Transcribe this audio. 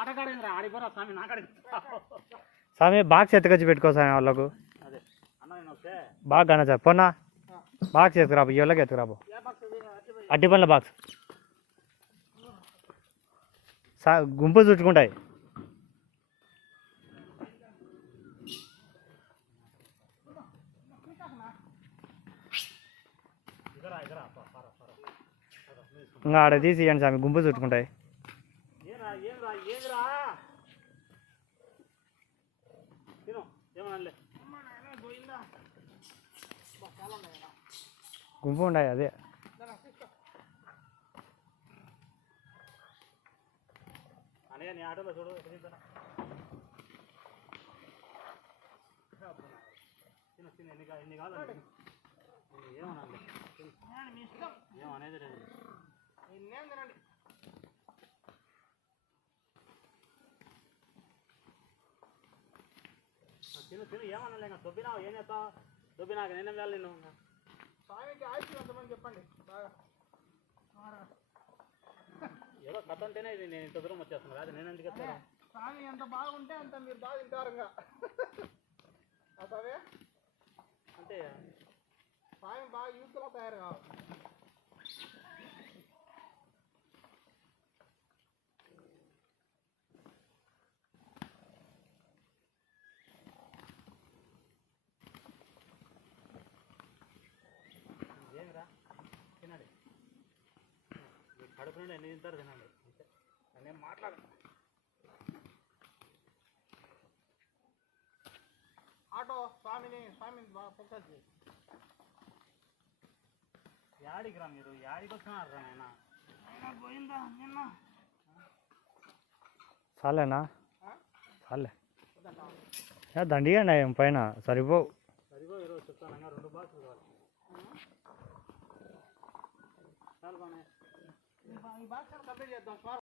ఆటగాడేంద్రా ఆడిపోరా స్వామి నాకాడికి స్వామి box ఎత్తుకొచ్చి పెట్టుకో స్వామి వాళ్ళకు అదే అన్న నేను వస్తే బాగా కనచా పొన్నా బాక్స్ ఎత్తుకురాబో ఇళ్ళకి ఎత్తుకురాబో అట్టి పనుల బాక్స్ గుంపు చుట్టుకుంటాయి ఇంకా ఆడ తీసి ఇవ్వండి స్వామి గుంపు చుట్టుకుంటాయి గుంపు ఉన్నాయి అదే అనే నీ ఆటోలో చూడు తిను ఎన్ని కావాలి ఏమన్నా ఏమనేది లేదు తిను ఏమన్నా ఇంకా దొబ్బినావు ఏం చేస్తావు దొబ్బినాక నేనేం వెళ్ళాలి నిన్ను స్వామికి ఆయుష్ ఎంతమంది చెప్పండి బాగా ఏదో కథ ఉంటేనే ఇది నేను ఇంత దూరం వచ్చేస్తున్నాను కాదు నేను ఎందుకు వస్తాను స్వామి ఎంత బాగుంటే అంత మీరు బాగా తింటారు ఇంకా అదే అంటే స్వామి బాగా యూత్లో తయారు కావాలి ఏమిరా తినండి మీరు కడుపు నుండి ఎన్ని తింటారు తినండి అంతే నేను మాట్లాడను ఆటో స్వామిని బాగా ఫోకస్ చేయి యాడికి రా మీరు యాడికి వస్తున్నారు రా నాయన పోయిందా నిన్న చాలేనా చాలే దండిగా పైన సరిపోవు ఈరోజు చెప్తాను 2 బాక్సులు కావాలి చాలు బాగా ఈ బాక్స్ కంప్లీట్ చేద్దాం